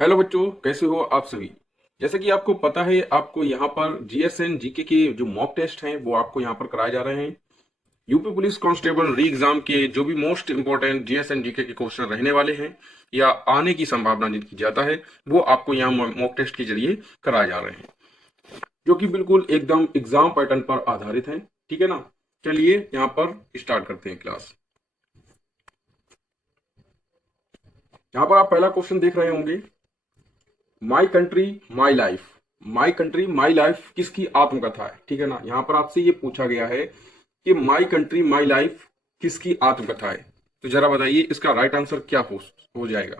Hello बच्चों, कैसे हो आप सभी। जैसे कि आपको पता है, आपको यहाँ पर जीएसएन जीके के जो मॉक टेस्ट हैं वो आपको यहाँ पर कराए जा रहे हैं। यूपी पुलिस कांस्टेबल री एग्जाम के जो भी मोस्ट इंपोर्टेंट जीएसएन जीके के क्वेश्चन रहने वाले हैं या आने की संभावना जिनकी ज्यादा है, वो आपको यहाँ मॉक टेस्ट के जरिए कराए जा रहे हैं, जो कि बिल्कुल एकदम एग्जाम पैटर्न पर आधारित है। ठीक है ना। चलिए यहाँ पर स्टार्ट करते हैं क्लास। यहाँ पर आप पहला क्वेश्चन देख रहे होंगे, my country my life. My country my life किसकी आत्मकथा है। ठीक है ना। यहां पर आपसे ये पूछा गया है कि माई कंट्री माई लाइफ किसकी आत्मकथा है। तो जरा बताइए इसका राइट आंसर क्या हो जाएगा।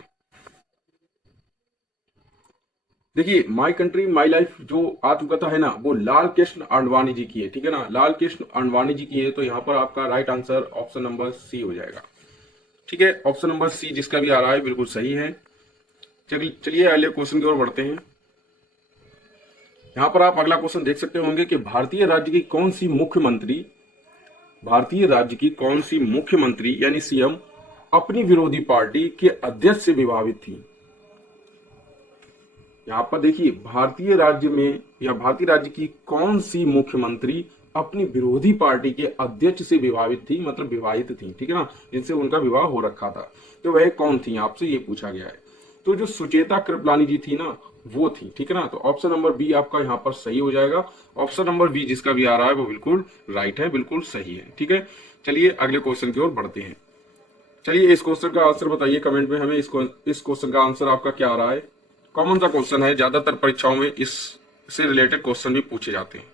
देखिए, माई कंट्री माई लाइफ जो आत्मकथा है ना, वो लाल कृष्ण आडवाणी जी की है। ठीक है ना, लाल कृष्ण आडवाणी जी की है। तो यहाँ पर आपका right answer option number C हो जाएगा। ठीक है, ऑप्शन नंबर सी जिसका भी आ रहा है बिल्कुल सही है। चलिए अगले क्वेश्चन की ओर बढ़ते हैं। यहां पर आप अगला क्वेश्चन देख सकते होंगे कि भारतीय राज्य की कौन सी मुख्यमंत्री यानी सीएम अपनी विरोधी पार्टी के अध्यक्ष से विभावित थी। यहां पर देखिए, भारतीय राज्य की कौन सी मुख्यमंत्री अपनी विरोधी पार्टी के अध्यक्ष से विभावित थी, मतलब विवाहित थी। ठीक है ना, जिनसे उनका विवाह हो रखा था। तो वह कौन थी, आपसे ये पूछा गया है। तो जो सुचेता कृपलानी जी थी ना, वो थी। ठीक है ना। तो ऑप्शन नंबर बी आपका यहाँ पर सही हो जाएगा। ऑप्शन नंबर बी जिसका भी आ रहा है वो बिल्कुल राइट है, बिल्कुल सही है। ठीक है, चलिए अगले क्वेश्चन की ओर बढ़ते हैं। चलिए इस क्वेश्चन का आंसर बताइए कमेंट में हमें। इस क्वेश्चन का आंसर आपका क्या आ रहा है। कॉमन सा क्वेश्चन है, ज्यादातर परीक्षाओं में इससे रिलेटेड क्वेश्चन भी पूछे जाते हैं।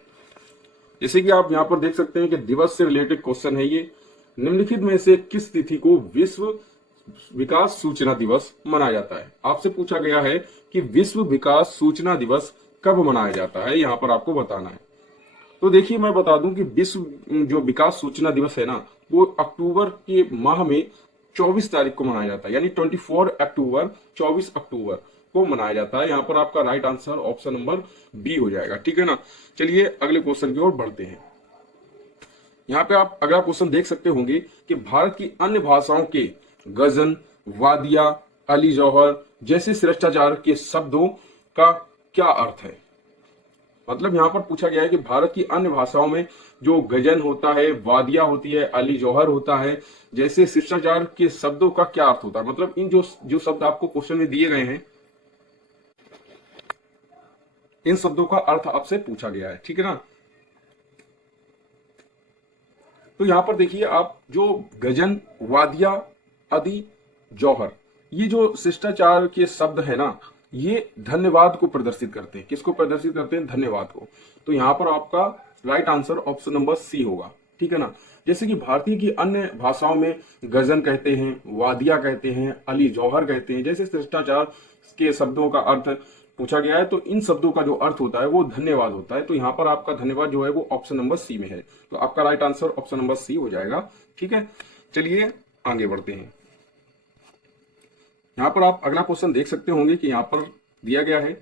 जैसे कि आप यहाँ पर देख सकते हैं कि दिवस से रिलेटेड क्वेश्चन है ये। निम्नलिखित में से किस तिथि को विश्व विकास सूचना दिवस मनाया जाता है। आपसे पूछा गया है कि विश्व विकास सूचना दिवस कब मनाया जाता है, यहाँ पर आपको बताना है। तो देखिए, मैं बता दूं कि विश्व जो विकास सूचना दिवस है ना, वो अक्टूबर के माह में 24 तारीख को मनाया जाता है, यानी 24 अक्टूबर, 24 अक्टूबर को मनाया जाता है। यहाँ पर आपका right answer option number B हो जाएगा। ठीक है ना। चलिए अगले क्वेश्चन की ओर बढ़ते हैं। यहाँ पे आप अगला क्वेश्चन देख सकते होंगे कि भारत की अन्य भाषाओं के गजन, वादिया, अली जौहर जैसे शिष्टाचार के शब्दों का क्या अर्थ है। मतलब यहाँ पर पूछा गया है कि भारत की अन्य भाषाओं में जो गजन होता है, वादिया होती है, अली जौहर होता है, जैसे शिष्टाचार के शब्दों का क्या अर्थ होता है। मतलब इन जो जो शब्द आपको क्वेश्चन में दिए गए हैं, इन शब्दों का अर्थ आपसे पूछा गया है। ठीक है ना। तो यहां पर देखिए, आप जो गजन, वादिया, अदी, जौहर, ये जो शिष्टाचार के शब्द है ना, ये धन्यवाद को प्रदर्शित करते हैं। किसको प्रदर्शित करते हैं? धन्यवाद को। तो यहां पर आपका right answer option number C होगा। ठीक है ना। जैसे कि भारतीय की अन्य भाषाओं में गजन कहते हैं, वादिया कहते हैं, अली जौहर कहते हैं, जैसे शिष्टाचार के शब्दों का अर्थ पूछा गया है। तो इन शब्दों का जो अर्थ होता है वो धन्यवाद होता है। तो यहाँ पर आपका धन्यवाद जो है वो ऑप्शन नंबर सी में है। तो आपका right answer option number C हो जाएगा। ठीक है, चलिए आगे बढ़ते हैं। यहाँ पर आप अगला क्वेश्चन देख सकते होंगे कि यहाँ पर दिया गया है,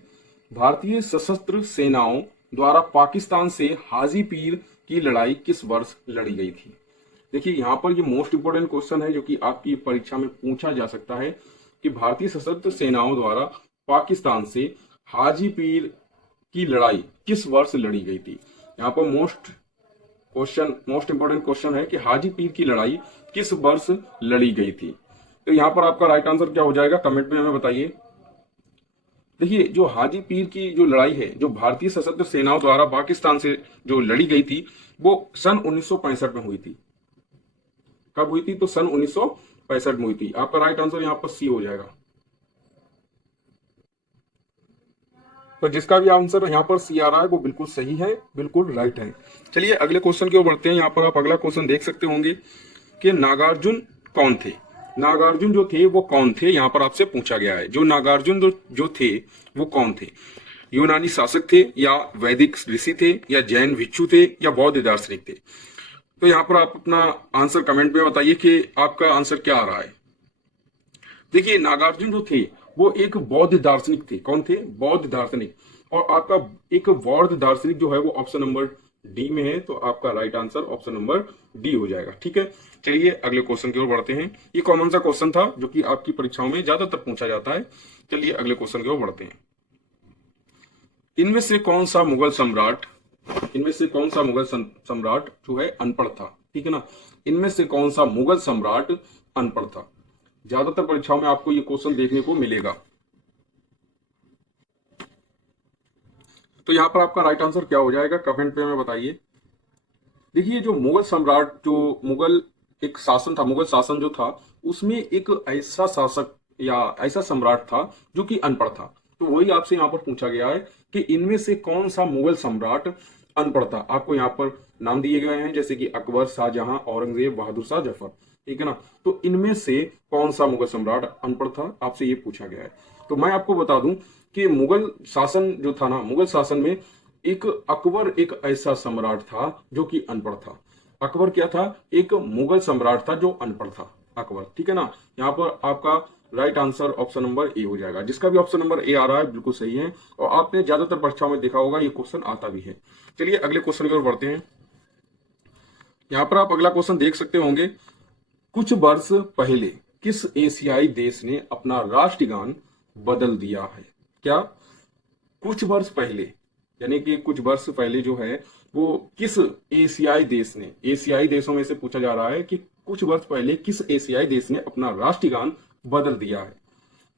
भारतीय सशस्त्र सेनाओं द्वारा पाकिस्तान से हाजी पीर की लड़ाई किस वर्ष लड़ी गई थी। देखिए, यहाँ पर ये मोस्ट इंपोर्टेंट क्वेश्चन है जो कि आपकी परीक्षा में पूछा जा सकता है कि भारतीय सशस्त्र सेनाओं द्वारा पाकिस्तान से हाजी पीर की लड़ाई किस वर्ष लड़ी गई थी। यहाँ पर मोस्ट इंपोर्टेंट क्वेश्चन है कि हाजी पीर की लड़ाई किस वर्ष लड़ी गई थी। तो यहाँ पर आपका राइट आंसर क्या हो जाएगा, कमेंट में हमें बताइए। देखिए, जो हाजी पीर की जो लड़ाई है, जो भारतीय सशस्त्र सेनाओं द्वारा पाकिस्तान से जो लड़ी गई थी, वो सन 1965 में हुई थी। कब हुई थी? तो सन 1965 में हुई थी। आपका राइट आंसर यहाँ पर सी हो जाएगा। तो जिसका भी आंसर यहाँ पर सी आ रहा है वो बिल्कुल सही है, बिल्कुल राइट है। चलिए अगले क्वेश्चन की ओर बढ़ते हैं। यहाँ पर आप अगला क्वेश्चन देख सकते होंगे कि नागार्जुन कौन थे। नागार्जुन जो थे वो कौन थे, यहाँ पर आपसे पूछा गया है। जो नागार्जुन जो थे वो कौन थे? यूनानी शासक थे, या वैदिक ऋषि थे, या जैन भिक्षु थे, या बौद्ध दार्शनिक थे। तो यहाँ पर आप अपना आंसर कमेंट में बताइए कि आपका आंसर क्या आ रहा है। देखिए, नागार्जुन जो थे वो एक बौद्ध दार्शनिक थे। कौन थे? बौद्ध दार्शनिक। और आपका एक बौद्ध दार्शनिक जो है वो ऑप्शन नंबर डी में है, तो आपका right answer option number D हो जाएगा। ठीक है, चलिए अगले क्वेश्चन की ओर बढ़ते हैं। ये कॉमन सा क्वेश्चन था जो कि आपकी परीक्षाओं में ज्यादातर पूछा जाता है। चलिए अगले क्वेश्चन की ओर बढ़ते हैं। इनमें से कौन सा मुगल सम्राट, इनमें से कौन सा मुगल सम्राट जो है अनपढ़ था? ठीक है ना, इनमें से कौन सा मुगल सम्राट अनपढ़ था? ज्यादातर परीक्षाओं में आपको ये क्वेश्चन देखने को मिलेगा। तो यहाँ पर आपका राइट आंसर क्या हो जाएगा, कमेंट पे में बताइए। देखिए, जो मुगल सम्राट, जो मुगल एक शासन था, मुगल शासन जो था, उसमें एक ऐसा शासक या ऐसा सम्राट था जो कि अनपढ़ था। तो वही आपसे यहाँ पर पूछा गया है कि इनमें से कौन सा मुगल सम्राट अनपढ़ था। आपको यहाँ पर नाम दिए गए हैं जैसे कि अकबर, शाहजहां, औरंगजेब, बहादुर शाह, जफर। ठीक है ना, तो इनमें से कौन सा मुगल सम्राट अनपढ़ था, आपसे ये पूछा गया है। तो मैं आपको बता दूं कि मुगल शासन जो था ना, मुगल शासन में एक अकबर एक ऐसा सम्राट था जो कि अनपढ़ था। अकबर क्या था, एक मुगल सम्राट था जो अनपढ़ था, अकबर। ठीक है ना, यहाँ पर आपका right answer option number A हो जाएगा। जिसका भी ऑप्शन नंबर ए आ रहा है बिल्कुल सही है, और आपने ज्यादातर परीक्षाओं में देखा होगा ये क्वेश्चन आता भी है। चलिए अगले क्वेश्चन की ओर बढ़ते हैं। यहाँ पर आप अगला क्वेश्चन देख सकते होंगे, कुछ वर्ष पहले किस एशियाई देश ने अपना राष्ट्रगान बदल दिया है? क्या कुछ वर्ष पहले, यानी कि कुछ वर्ष पहले जो है वो किस एशियाई देश ने, एशियाई देशों में से पूछा जा रहा है कि कुछ वर्ष पहले किस एशियाई देश ने अपना राष्ट्रगान बदल दिया है?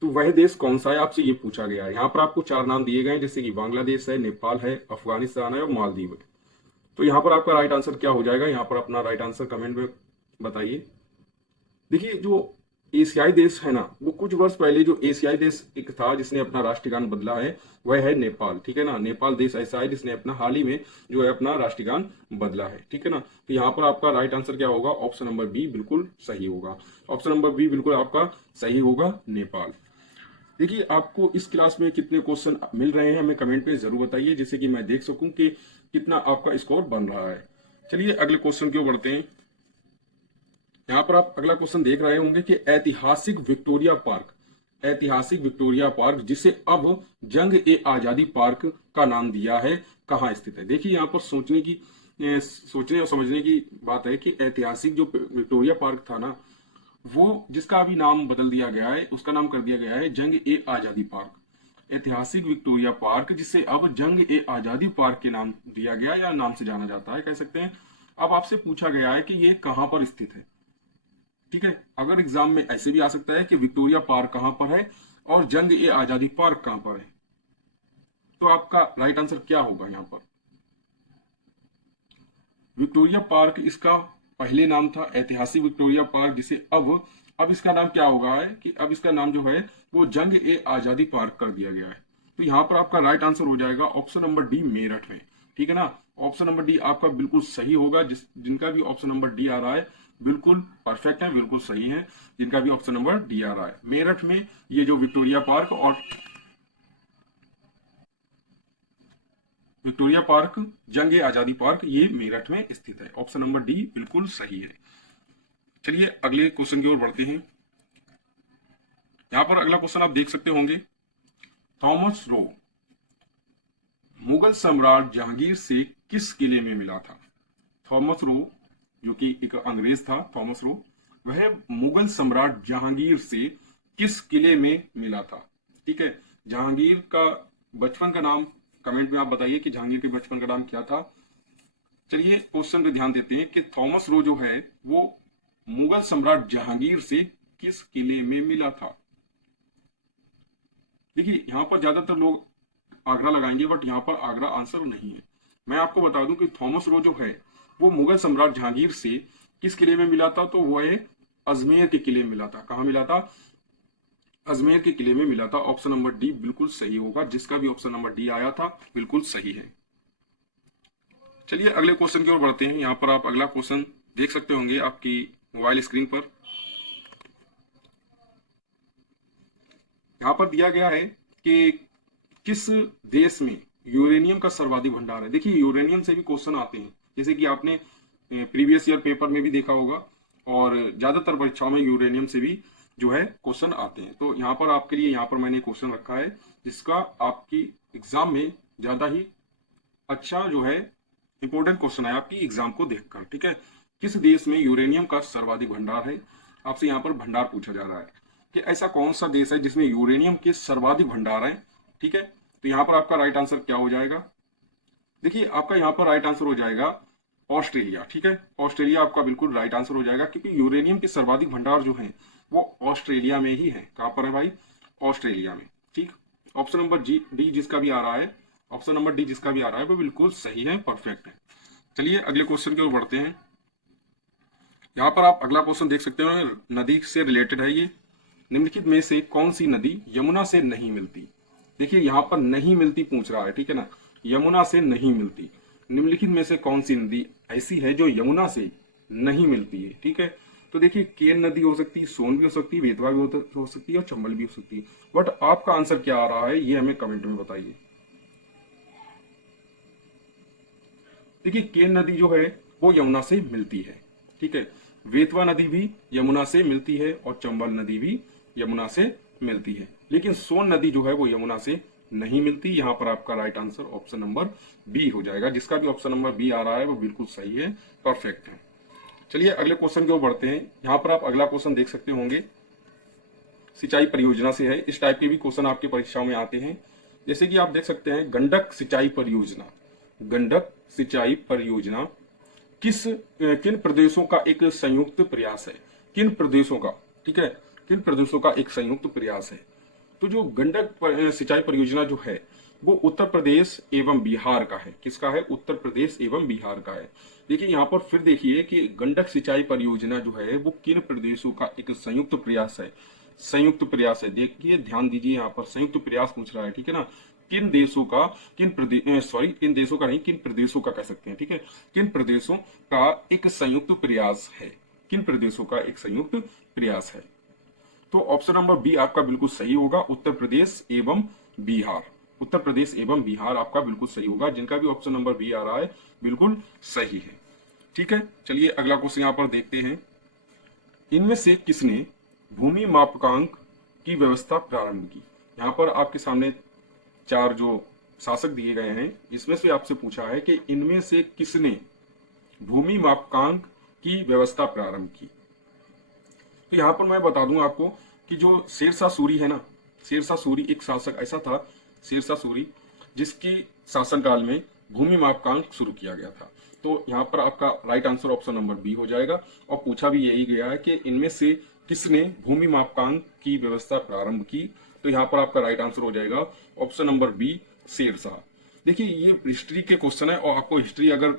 तो वह देश कौन सा है, आपसे ये पूछा गया है। यहाँ पर आपको चार नाम दिए गए हैं जैसे कि बांग्लादेश है, नेपाल है, अफगानिस्तान है और मालदीव है। तो यहाँ पर आपका राइट आंसर क्या हो जाएगा, यहाँ पर अपना राइट आंसर कमेंट में बताइए। देखिए, जो एशियाई देश है ना, वो कुछ वर्ष पहले जो एशियाई देश एक था जिसने अपना राष्ट्रगान बदला है वह है नेपाल। ठीक है ना, नेपाल देश ऐसा है जिसने अपना हाल ही में जो है अपना राष्ट्रगान बदला है। ठीक है ना, तो यहाँ पर आपका राइट आंसर क्या होगा, ऑप्शन नंबर बी बिल्कुल सही होगा। ऑप्शन नंबर बी बिल्कुल आपका सही होगा, नेपाल। देखिए, आपको इस क्लास में कितने क्वेश्चन मिल रहे हैं हमें कमेंट पे जरूर बताइए, जिससे कि मैं देख सकूं कि कितना आपका स्कोर बन रहा है। चलिए अगले क्वेश्चन की ओर बढ़ते हैं। यहाँ पर आप अगला क्वेश्चन देख रहे होंगे कि ऐतिहासिक विक्टोरिया पार्क, ऐतिहासिक विक्टोरिया पार्क जिसे अब जंग ए आजादी पार्क का नाम दिया है, कहाँ स्थित है? देखिए, यहाँ पर सोचने और समझने की बात है कि ऐतिहासिक जो विक्टोरिया पार्क था ना, वो जिसका अभी नाम बदल दिया गया है, उसका नाम कर दिया गया है जंग ए आजादी पार्क। ऐतिहासिक विक्टोरिया पार्क जिसे अब जंग ए आजादी पार्क के नाम दिया गया या नाम से जाना जाता है, कह सकते हैं। अब आपसे पूछा गया है कि ये कहाँ पर स्थित है। ठीक है, अगर एग्जाम में ऐसे भी आ सकता है कि विक्टोरिया पार्क कहां पर है और जंग ए आजादी पार्क कहां पर है, तो आपका राइट आंसर क्या होगा? यहां पर विक्टोरिया पार्क इसका पहले नाम था, ऐतिहासिक विक्टोरिया पार्क, जिसे अब इसका नाम क्या होगा है कि अब इसका नाम जो है वो जंग ए आजादी पार्क कर दिया गया है। तो यहाँ पर आपका राइट आंसर हो जाएगा ऑप्शन नंबर डी, मेरठ में। ठीक है ना, ऑप्शन नंबर डी आपका बिल्कुल सही होगा। जिनका भी ऑप्शन नंबर डी आ रहा है बिल्कुल परफेक्ट है, बिल्कुल सही है। जिनका भी ऑप्शन नंबर डी आ रहा है, मेरठ में ये जो विक्टोरिया पार्क और विक्टोरिया पार्क, जंग ए आजादी पार्क, ये मेरठ में स्थित है। ऑप्शन नंबर डी बिल्कुल सही है। चलिए अगले क्वेश्चन की ओर बढ़ते हैं। यहां पर अगला क्वेश्चन आप देख सकते होंगे, थॉमस रो मुगल सम्राट जहांगीर से किस किले में मिला था? थॉमस रो जो कि एक अंग्रेज था, थॉमस रो, वह मुगल सम्राट जहांगीर से किस किले में मिला था? ठीक है, जहांगीर का बचपन का नाम कमेंट में आप बताइए कि जहांगीर के बचपन का नाम क्या था। चलिए क्वेश्चन पे ध्यान देते हैं कि थॉमस रो जो है वो मुगल सम्राट जहांगीर से किस किले में मिला था। देखिए, यहां पर ज्यादातर लोग आगरा लगाएंगे, बट यहाँ पर आगरा आंसर नहीं है। मैं आपको बता दूं कि थॉमस रो जो है वो मुगल सम्राट जहांगीर से किस किले में मिला था, तो वह अजमेर के किले में मिला था। कहाँ मिला था? अजमेर के किले में मिला था। ऑप्शन नंबर डी बिल्कुल सही होगा। जिसका भी ऑप्शन नंबर डी आया था बिल्कुल सही है। चलिए अगले क्वेश्चन की ओर बढ़ते हैं। यहाँ पर आप अगला क्वेश्चन देख सकते होंगे आपकी मोबाइल स्क्रीन पर। यहाँ पर दिया गया है कि किस देश में यूरेनियम का सर्वाधिक भंडार है। देखिए, यूरेनियम से भी क्वेश्चन आते हैं, जैसे कि आपने प्रीवियस ईयर पेपर में भी देखा होगा, और ज्यादातर परीक्षाओं में यूरेनियम से भी जो है क्वेश्चन आते हैं। तो यहाँ पर आपके लिए यहाँ पर मैंने क्वेश्चन रखा है जिसका आपकी एग्जाम में ज्यादा ही अच्छा जो है इंपॉर्टेंट क्वेश्चन है आपकी एग्जाम को देखकर, ठीक है। किस देश में यूरेनियम का सर्वाधिक भंडार है? आपसे यहाँ पर भंडार पूछा जा रहा है कि ऐसा कौन सा देश है जिसमें यूरेनियम के सर्वाधिक भंडार है, ठीक है। तो यहाँ पर आपका राइट आंसर क्या हो जाएगा? देखिए आपका यहाँ पर राइट आंसर हो जाएगा ऑस्ट्रेलिया, ठीक है। ऑस्ट्रेलिया आपका बिल्कुल राइट आंसर हो जाएगा, क्योंकि यूरेनियम के सर्वाधिक भंडार जो है वो ऑस्ट्रेलिया में ही है। कहां पर है भाई? ऑस्ट्रेलिया में, ठीक। ऑप्शन नंबर डी जिसका भी आ रहा है, ऑप्शन नंबर डी जिसका भी आ रहा है वो बिल्कुल सही है, परफेक्ट है। चलिए अगले क्वेश्चन की ओर बढ़ते हैं। यहाँ पर आप अगला क्वेश्चन देख सकते हो, नदी से रिलेटेड है ये। निम्नलिखित में से कौन सी नदी यमुना से नहीं मिलती? देखिए यहाँ पर नहीं मिलती पूछ रहा है, ठीक है ना, यमुना से नहीं मिलती। निम्नलिखित में से कौन सी नदी ऐसी है जो यमुना से नहीं मिलती है, ठीक है। तो देखिए केन नदी हो सकती है, सोन भी हो सकती है, बेतवा भी हो सकती है और चंबल भी हो सकती है। बट आपका आंसर क्या आ रहा है ये हमें कमेंट में बताइए। देखिए केन नदी जो है वो यमुना से मिलती है, ठीक है। बेतवा नदी भी यमुना से मिलती है और चंबल नदी भी यमुना से मिलती है, लेकिन सोन नदी जो है वो यमुना से नहीं मिलती। यहाँ पर आपका right answer option number B हो जाएगा। जिसका भी ऑप्शन नंबर बी आ रहा है वो बिल्कुल सही है, परफेक्ट है। चलिए अगले क्वेश्चन की ओर बढ़ते हैं। यहाँ पर आप अगला क्वेश्चन देख सकते होंगे, सिंचाई परियोजना से है। इस टाइप के भी क्वेश्चन आपकी परीक्षाओं में आते हैं। जैसे कि आप देख सकते हैं गंडक सिंचाई परियोजना, गंडक सिंचाई परियोजना किन प्रदेशों का एक संयुक्त प्रयास है? किन प्रदेशों का, ठीक है, किन प्रदेशों का एक संयुक्त प्रयास है? तो जो गंडक सिंचाई परियोजना जो है वो उत्तर प्रदेश एवं बिहार का है। किसका है? उत्तर प्रदेश एवं बिहार का है। देखिए यहाँ पर फिर देखिए कि गंडक सिंचाई परियोजना जो है वो किन प्रदेशों का एक संयुक्त प्रयास है। संयुक्त प्रयास है, देखिए ध्यान दीजिए, यहाँ पर संयुक्त प्रयास पूछ रहा है, ठीक है ना। किन देशों का, किन प्रदेश, सॉरी किन देशों का नहीं, किन प्रदेशों का कह सकते हैं, ठीक है। किन प्रदेशों का एक संयुक्त प्रयास है, किन प्रदेशों का एक संयुक्त प्रयास है। तो ऑप्शन नंबर बी आपका बिल्कुल सही होगा, उत्तर प्रदेश एवं बिहार। उत्तर प्रदेश एवं बिहार आपका बिल्कुल सही होगा। जिनका भी ऑप्शन नंबर बी आ रहा है बिल्कुल सही है, ठीक है। चलिए अगला क्वेश्चन यहाँ पर देखते हैं। इनमें से किसने भूमि मापकांक की व्यवस्था प्रारंभ की? यहाँ पर आपके सामने चार जो शासक दिए गए हैं, इसमें से आपसे पूछा है कि इनमें से किसने भूमि मापकांक की व्यवस्था प्रारंभ की। तो यहाँ पर मैं बता दूं आपको कि जो शेरशाह सूरी है ना, शेरशाह सूरी एक शासक ऐसा था, शेरशाह सूरी, जिसके शासनकाल में भूमि मापकांक शुरू किया गया था। तो यहाँ पर आपका right answer option number B हो जाएगा। और पूछा भी यही गया है कि इनमें से किसने भूमि मापकांक की व्यवस्था प्रारंभ की। तो यहाँ पर आपका राइट आंसर हो जाएगा ऑप्शन नंबर बी, शेरशाह। देखिए ये हिस्ट्री के क्वेश्चन है और आपको हिस्ट्री अगर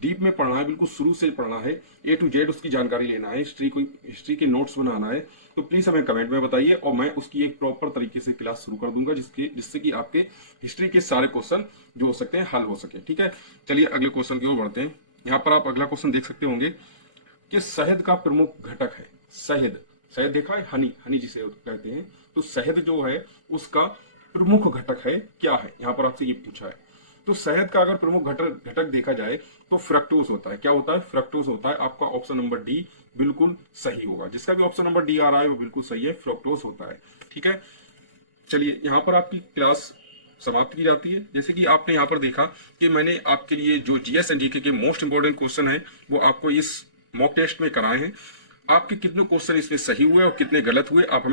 डीप में पढ़ना है, बिल्कुल शुरू से पढ़ना है, ए टू जेड उसकी जानकारी लेना है, हिस्ट्री के नोट्स बनाना है, तो प्लीज हमें कमेंट में बताइए और मैं उसकी एक प्रॉपर तरीके से क्लास शुरू कर दूंगा जिससे कि आपके हिस्ट्री के सारे क्वेश्चन जो हो सकते हैं हल हो सके, ठीक है। चलिए अगले क्वेश्चन की ओर बढ़ते हैं। यहाँ पर आप अगला क्वेश्चन देख सकते होंगे कि शहद का प्रमुख घटक है। शहद, शहद देखा है, हनी जिसे कहते हैं। तो शहद जो है उसका प्रमुख घटक है क्या है, यहाँ पर आपसे ये पूछा है। तो शहद का अगर प्रमुख घटक देखा जाए तो फ्रक्टोज होता है। क्या होता है? फ्रक्टोज होता है। आपका ऑप्शन नंबर डी बिल्कुल सही होगा। जिसका भी ऑप्शन नंबर डी आ रहा है वो बिल्कुल सही है, फ्रक्टोज होता है, ठीक है। चलिए यहाँ पर आपकी क्लास समाप्त की जाती है। जैसे कि आपने यहाँ पर देखा कि मैंने आपके लिए जो जीएस एंड जीके के मोस्ट इंपोर्टेंट क्वेश्चन है वो आपको इस मॉक टेस्ट में कराए हैं। आपके कितने क्वेश्चन इसमें सही हुए और कितने गलत हुए आप हमें